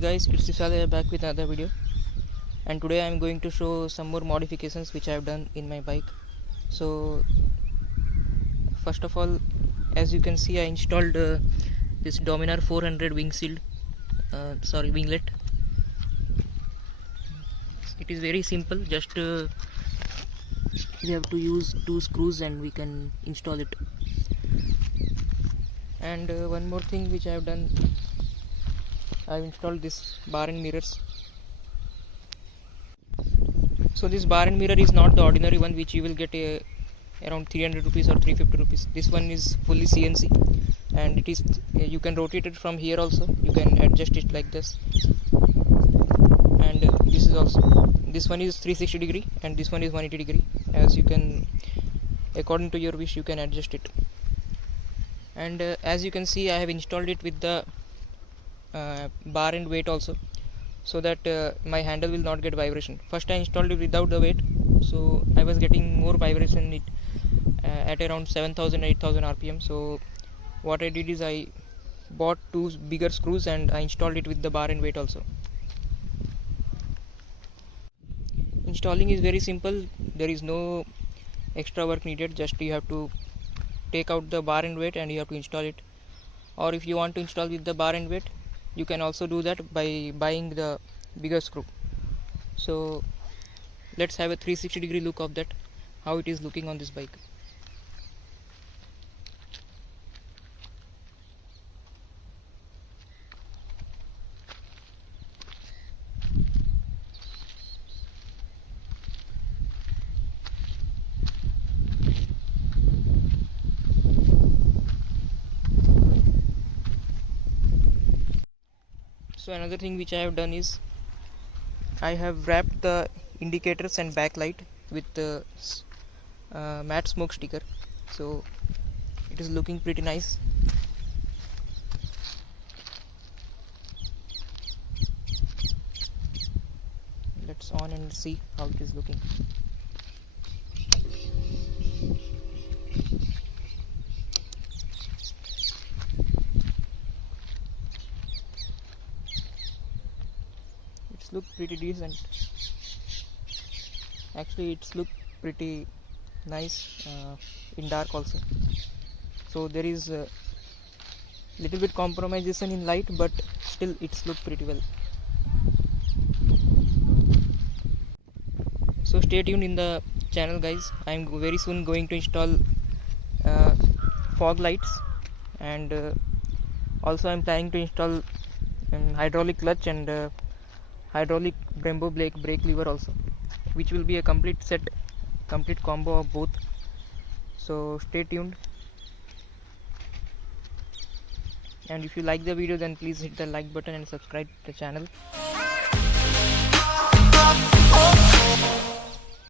guys, it's Bishal here back with another video, and today I am going to show some more modifications which I have done in my bike. So first of all, as you can see, I installed this Dominar 400 winglet. It is very simple, just we have to use 2 screws and we can install it. And one more thing which I have done, I have installed this bar and mirrors. So this bar and mirror is not the ordinary one which you will get around 300 rupees or 350 rupees. This one is fully CNC, and it is you can rotate it from here also. You can adjust it like this, and this one is 360 degree and this one is 180 degree. As you can, according to your wish, you can adjust it. And as you can see, I have installed it with the bar and weight also, so that my handle will not get vibration. First I installed it without the weight, so I was getting more vibration in it at around 7,000-8,000 rpm. So what I did is I bought 2 bigger screws and I installed it with the bar and weight also. Installing is very simple. There is no extra work needed. Just you have to take out the bar and weight and you have to install it. Or if you want to install with the bar and weight, you can also do that by buying the bigger screw. So let's have a 360 degree look of that, how it is looking on this bike. So another thing which I have done is I have wrapped the indicators and backlight with the matte smoke sticker, so it is looking pretty nice. Let's on and see how it is looking. Look pretty decent. Actually it's look pretty nice in dark also. So there is a little bit compromisation in light, but still it's look pretty well. So stay tuned in the channel, guys. I am very soon going to install fog lights, and also I am planning to install hydraulic clutch and hydraulic Brembo brake lever also, which will be a complete combo of both. So stay tuned, and if you like the video, then please hit the like button and subscribe to the channel.